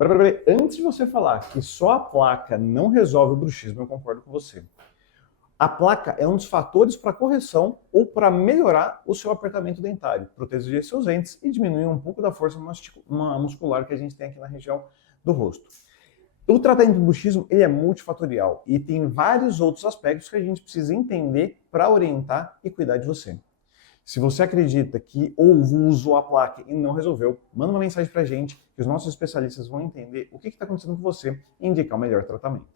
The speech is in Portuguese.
Peraí. Antes de você falar que só a placa não resolve o bruxismo, eu concordo com você. A placa é um dos fatores para correção ou para melhorar o seu apertamento dentário, proteger seus dentes e diminuir um pouco da força muscular que a gente tem aqui na região do rosto. O tratamento do bruxismo ele é multifatorial e tem vários outros aspectos que a gente precisa entender para orientar e cuidar de você. Se você acredita que usou a placa e não resolveu, manda uma mensagem para a gente que os nossos especialistas vão entender o que está acontecendo com você e indicar o melhor tratamento.